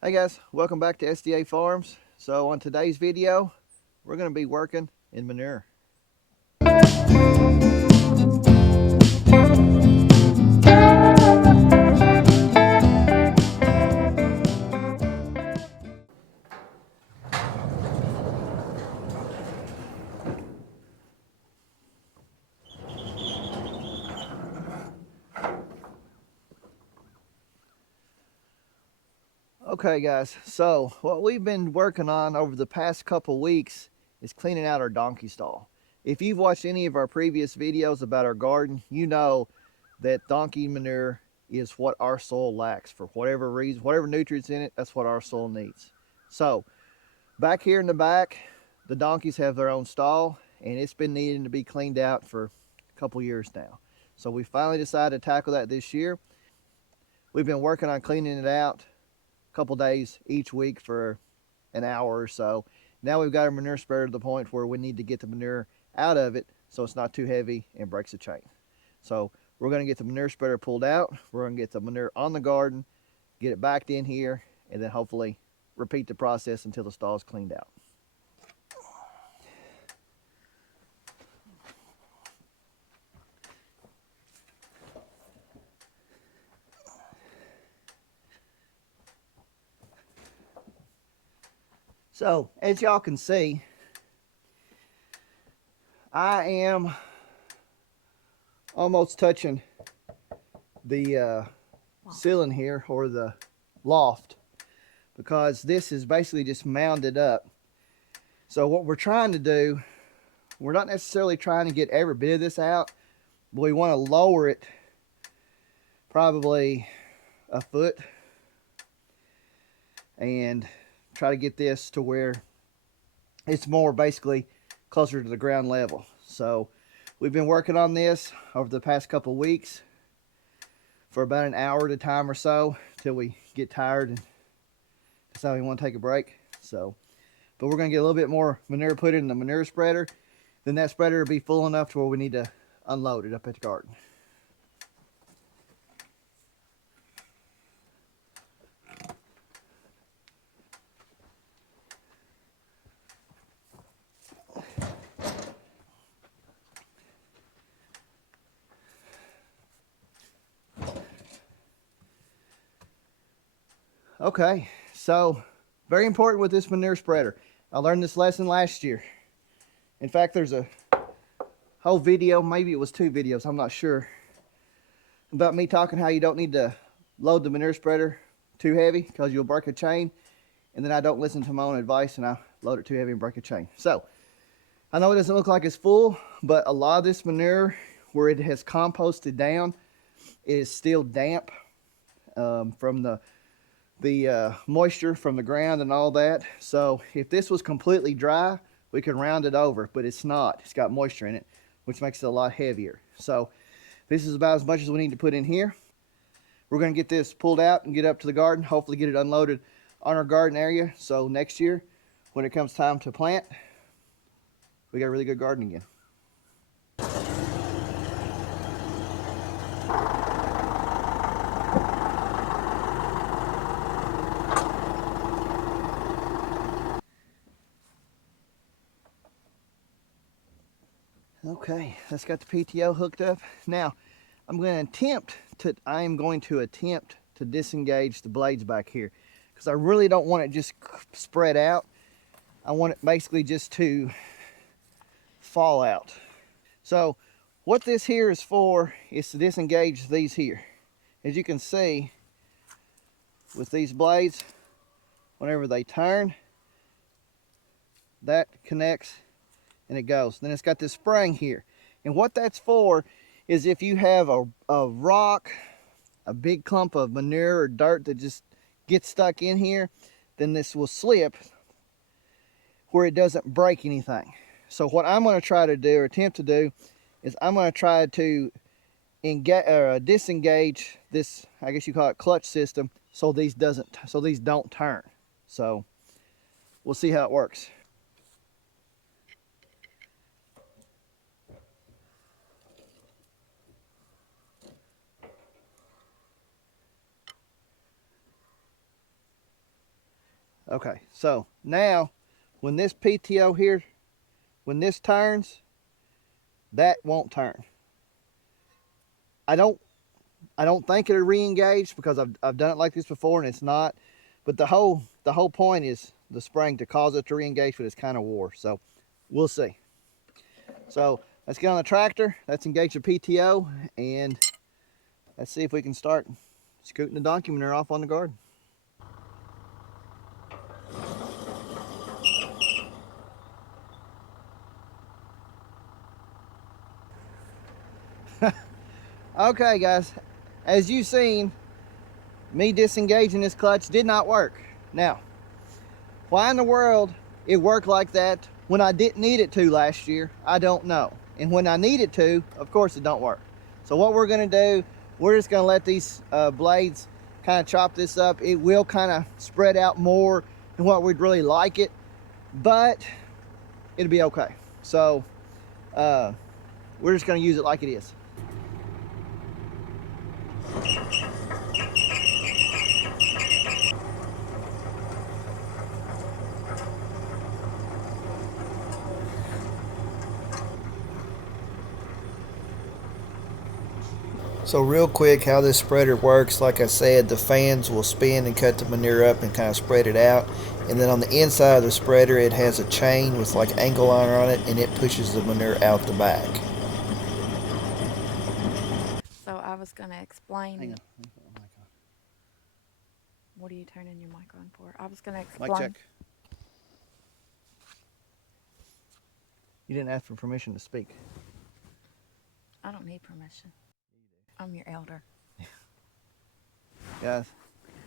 Hey guys, welcome back to STA Farms. So on today's video, we're going to be working in manure. Okay guys, so what we've been working on over the past couple weeks is cleaning out our donkey stall. If you've watched any of our previous videos about our garden, you know that donkey manure is what our soil lacks for whatever reason, whatever nutrients in it, that's what our soil needs. So back here in the back, the donkeys have their own stall and it's been needing to be cleaned out for a couple years now. So we finally decided to tackle that this year. We've been working on cleaning it out a couple days each week for an hour or so. Now we've got our manure spreader to the point where we need to get the manure out of it so it's not too heavy and breaks the chain. So we're going to get the manure spreader pulled out. We're going to get the manure on the garden, get it backed in here, and then hopefully repeat the process until the stall is cleaned out. So as y'all can see, I am almost touching the ceiling here, or the loft, because this is basically just mounded up. So what we're trying to do, we're not necessarily trying to get every bit of this out, but we want to lower it probably a foot and try to get this to where it's more basically closer to the ground level. So we've been working on this over the past couple of weeks for about an hour at a time or so till we get tired and decide we want to take a break. So, but we're going to get a little bit more manure put in the manure spreader. Then that spreader will be full enough to where we need to unload it up at the garden. Okay, so very important with this manure spreader. I learned this lesson last year. In fact, there's a whole video, maybe it was 2 videos, I'm not sure, about me talking how you don't need to load the manure spreader too heavy because you'll break a chain. And then I don't listen to my own advice and I load it too heavy and break a chain. So I know it doesn't look like it's full, but a lot of this manure, where it has composted down, is still damp from the moisture from the ground and all that. So if this was completely dry, we could round it over, but it's not. It's got moisture in it, which makes it a lot heavier. So this is about as much as we need to put in here. We're going to get this pulled out and get up to the garden, hopefully get it unloaded on our garden area, so next year when it comes time to plant, we got a really good garden again. Okay, that's got the PTO hooked up. Now I'm going to attempt to disengage the blades back here, because I really don't want it just spread out. I want it basically just to fall out. So what this here is for is to disengage these here. As you can see with these blades, whenever they turn, that connects and it goes. Then it's got this spring here. And what that's for is if you have a rock, a big clump of manure or dirt that just gets stuck in here, then this will slip where it doesn't break anything. So what I'm going to try to do, or attempt to do, is I'm going to try to disengage this, I guess you call it, clutch system, so these don't turn. So we'll see how it works. Okay, so now when this PTO here, when this turns, that won't turn. I don't think it'll re-engage because I've done it like this before and it's not. But the whole point is the spring to cause it to re-engage, but it's kind of wore. So we'll see. So let's get on the tractor. Let's engage the PTO and let's see if we can start scooting the donkey manure off on the garden. Okay, guys, as you've seen, me disengaging this clutch did not work. Now, why in the world it worked like that when I didn't need it to last year, I don't know. And when I need it to, of course it don't work. So what we're gonna do, we're just gonna let these blades kind of chop this up. It will kind of spread out more than what we'd really like it, but it'll be okay. So we're just gonna use it like it is. So real quick, how this spreader works, like I said, the fans will spin and cut the manure up and kind of spread it out. And then on the inside of the spreader, it has a chain with like angle iron on it, and it pushes the manure out the back. So I was going to explain. Hang on. What are you turning your mic on for? I was going to explain. Mic check. You didn't ask for permission to speak. I don't need permission. I'm your elder. Guys,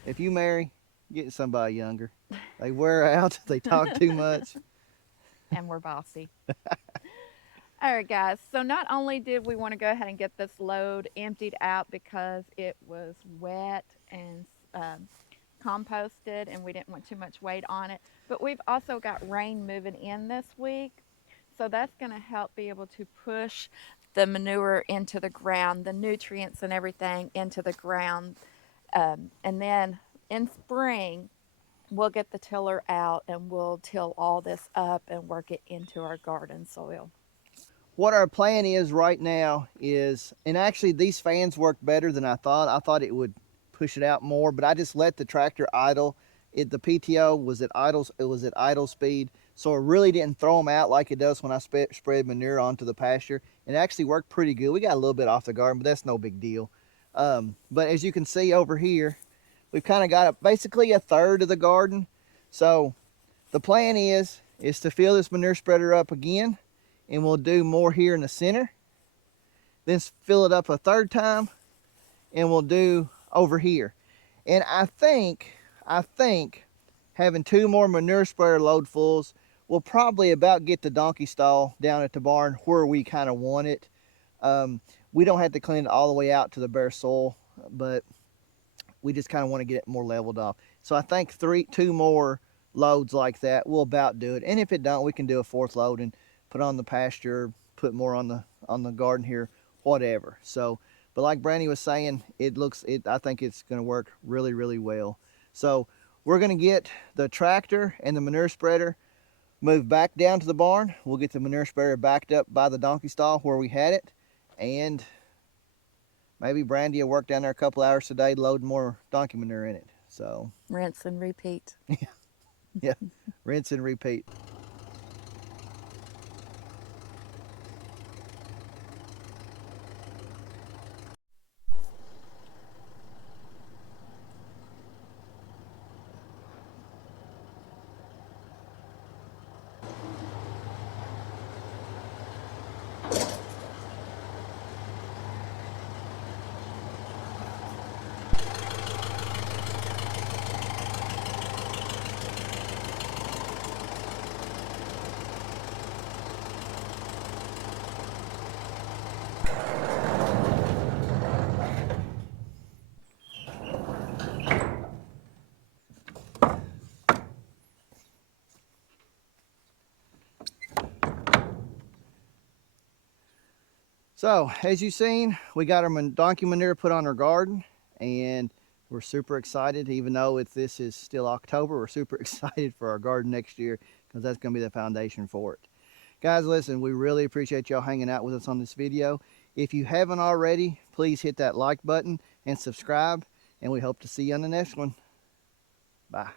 if you marry, get somebody younger. They wear out, they talk too much. And we're bossy. All right, guys. So not only did we want to go ahead and get this load emptied out because it was wet and composted and we didn't want too much weight on it, but we've also got rain moving in this week. So that's going to help be able to push the manure into the ground, the nutrients and everything into the ground. And then in spring, we'll get the tiller out and we'll till all this up and work it into our garden soil. What our plan is right now is, and actually these fans work better than I thought. I thought it would push it out more, but I just let the tractor idle. The PTO was at idle speed, so it really didn't throw them out like it does when I spread manure onto the pasture. It actually worked pretty good. We got a little bit off the garden, but that's no big deal. But as you can see over here, we've kind of got basically a third of the garden. So the plan is to fill this manure spreader up again, and we'll do more here in the center. Then fill it up a third time, and we'll do over here. And I think having 2 more manure spreader loadfuls will probably about get the donkey stall down at the barn where we kind of want it. We don't have to clean it all the way out to the bare soil, but we just kind of want to get it more leveled off. So I think 2 more loads like that will about do it. And if it don't, we can do a 4th load and put on the pasture, put more on the garden here, whatever. So, but like Brandy was saying, I think it's going to work really, really well. So we're going to get the tractor and the manure spreader moved back down to the barn. We'll get the manure spreader backed up by the donkey stall where we had it, and maybe Brandy will work down there a couple hours today, load more donkey manure in it. So rinse and repeat. Yeah, rinse and repeat. So as you've seen, we got our donkey manure put on our garden, and We're super excited, even though this is still October, we're super excited for our garden next year because that's going to be the foundation for it. Guys, listen, we really appreciate y'all hanging out with us on this video. If you haven't already, please hit that like button and subscribe, and we hope to see you on the next one. Bye.